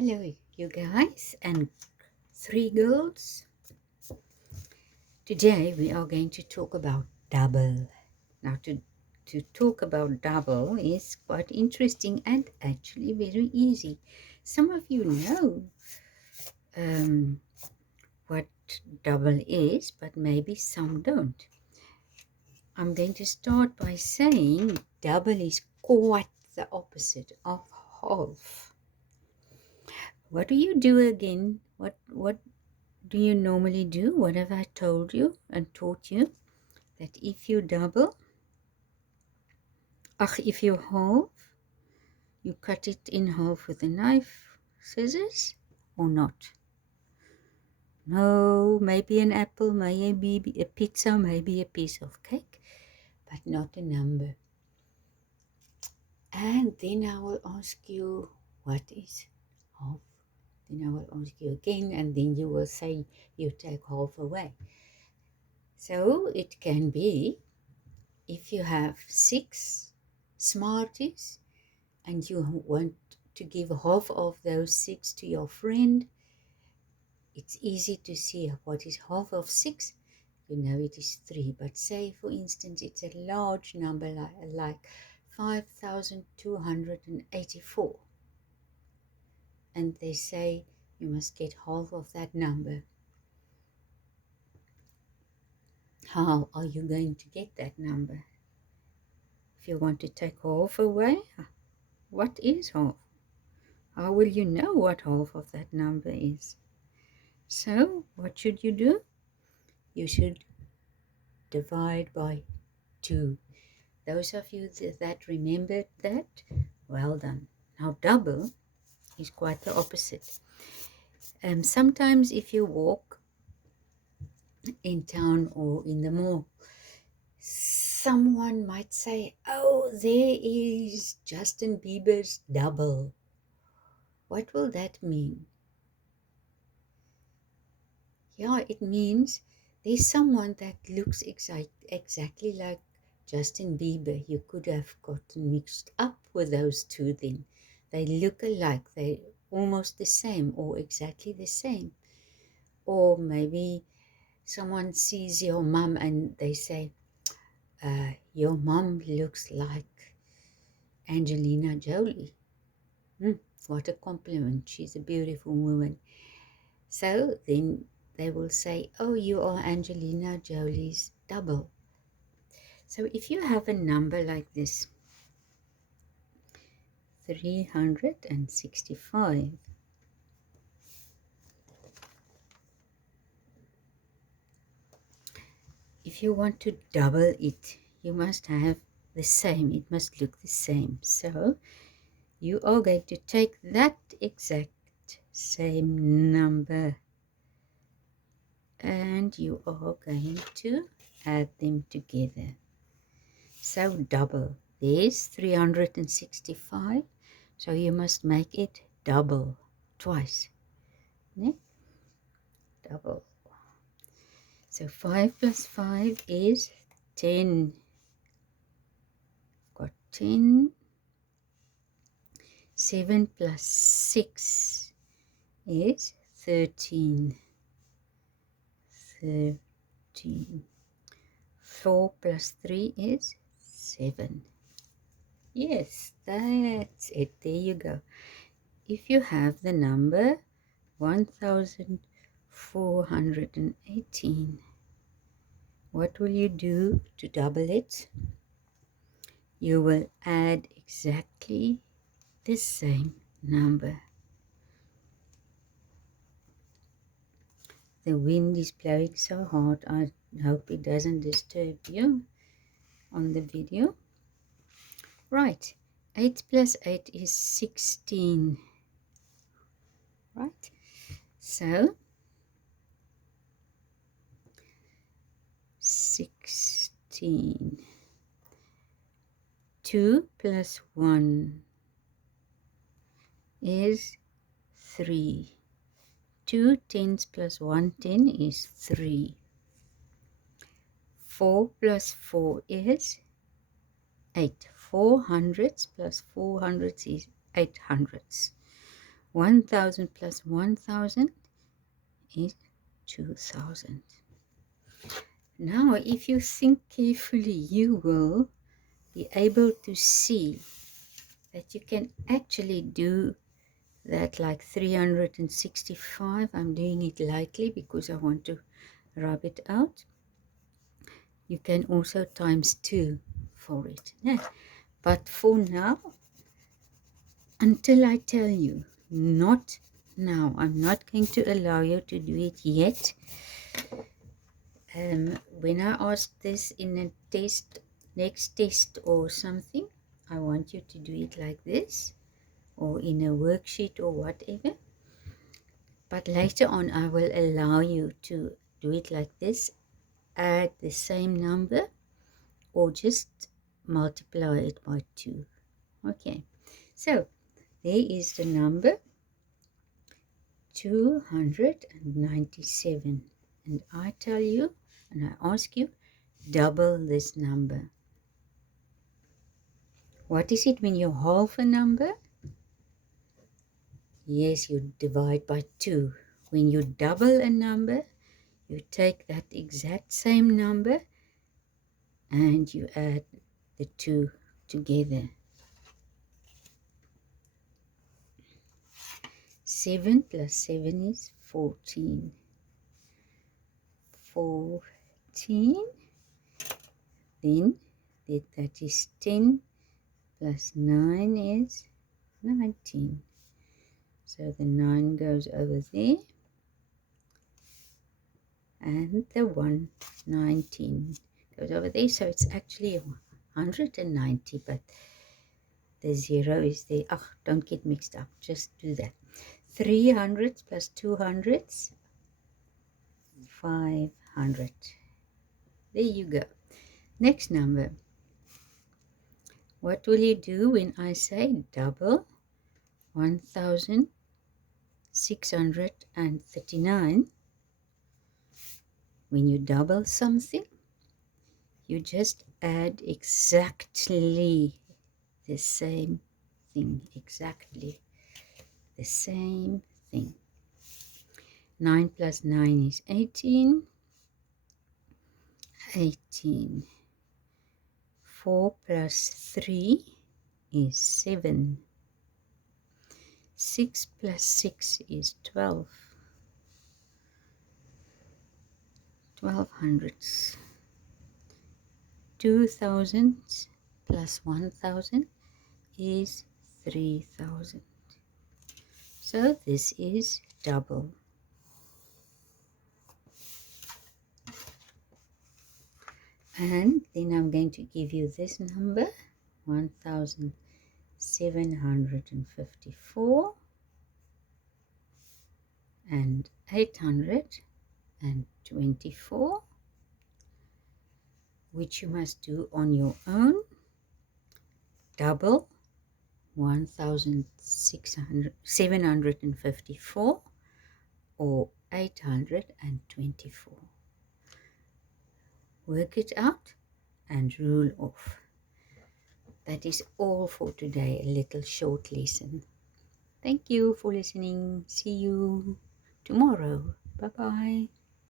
Hello, you guys and three girls. Today we are going to talk about double. Now, to talk about double is quite interesting and actually very easy. Some of you know um, what double is, but maybe some don't. I'm going to start by saying double is quite the opposite of half. What do you do again? What do you normally do? What have I told you and taught you? That if you double, if you halve, you cut it in half with a knife, scissors, or not? No, maybe an apple, maybe a pizza, maybe a piece of cake, but not a number. And then I will ask you, what is half? Then I will ask you again, and then you will say you take half away. So it can be, if you have 6 Smarties and you want to give half of those 6 to your friend, it's easy to see what is half of 6. You know it is 3. But say, for instance, it's a large number like 5,284. And they say you must get half of that number. How are you going to get that number? If you want to take half away, what is half? How will you know what half of that number is? So, what should you do? You should divide by 2. Those of you that remembered that, well done. Now, double is quite the opposite. Sometimes if you walk in town or in the mall, someone might say, oh, there is Justin Bieber's double. What will that mean? Yeah, it means there's someone that looks exactly like Justin Bieber. You could have gotten mixed up with those two then. They look alike. They're almost the same or exactly the same. Or maybe someone sees your mom and they say, your mom looks like Angelina Jolie. What a compliment. She's a beautiful woman. So then they will say, oh, you are Angelina Jolie's double. So if you have a number like this, 365, if you want to double it, you must have the same. It must look the same. So you are going to take that exact same number and you are going to add them together. So double. There's 365. So you must make it double twice. Ne? Double. So 5 plus 5 is 10. Got 10. 7 plus 6 is 13. 13. 4 plus 3 is 7. Yes, that's it. There you go. If you have the number 1418, what will you do to double it? You will add exactly the same number. The wind is blowing so hard, I hope it doesn't disturb you on the video. Right, 8 plus 8 is 16. Right, so 16. 2 plus 1 is 3. 2 tens plus 1 10 is 3. 4 plus 4 is 8. 4 hundredths plus 4 hundredths is 8 hundredths. 1,000 plus 1,000 is 2,000. Now, if you think carefully, you will be able to see that you can actually do that like 365. I'm doing it lightly because I want to rub it out. You can also times 2 for it. Yeah. But for now, until I tell you, not now. I'm not going to allow you to do it yet. When I ask this in a test, next test or something, I want you to do it like this, or in a worksheet or whatever. But later on, I will allow you to do it like this, add the same number, or just multiply it by 2. Okay, so there is the number 297. And I tell you, and I ask you, double this number. What is it when you halve a number? Yes, you divide by 2. When you double a number, you take that exact same number and you add the 2 together. 7 plus 7 is 14. 14. Then that is 10 plus 9 is 19. So the 9 goes over there. And the 119 goes over there. So it's actually 190, but the 0 is there. Oh, don't get mixed up. Just do that. 300 plus 200s, 500. There you go. Next number. What will you do when I say double 1,639? When you double something, you just add exactly the same thing. Exactly the same thing. 9 plus 9 is 18. 18. 4 plus 3 is 7. 6 plus 6 is 12. 12 hundredths. 2,000 plus 1,000 is 3,000. So this is double. And then I'm going to give you this number, 1,754 and 824, which you must do on your own. Double 1,754 or 824. Work it out and rule off. That is all for today, a little short lesson. Thank you for listening. See you tomorrow. Bye-bye.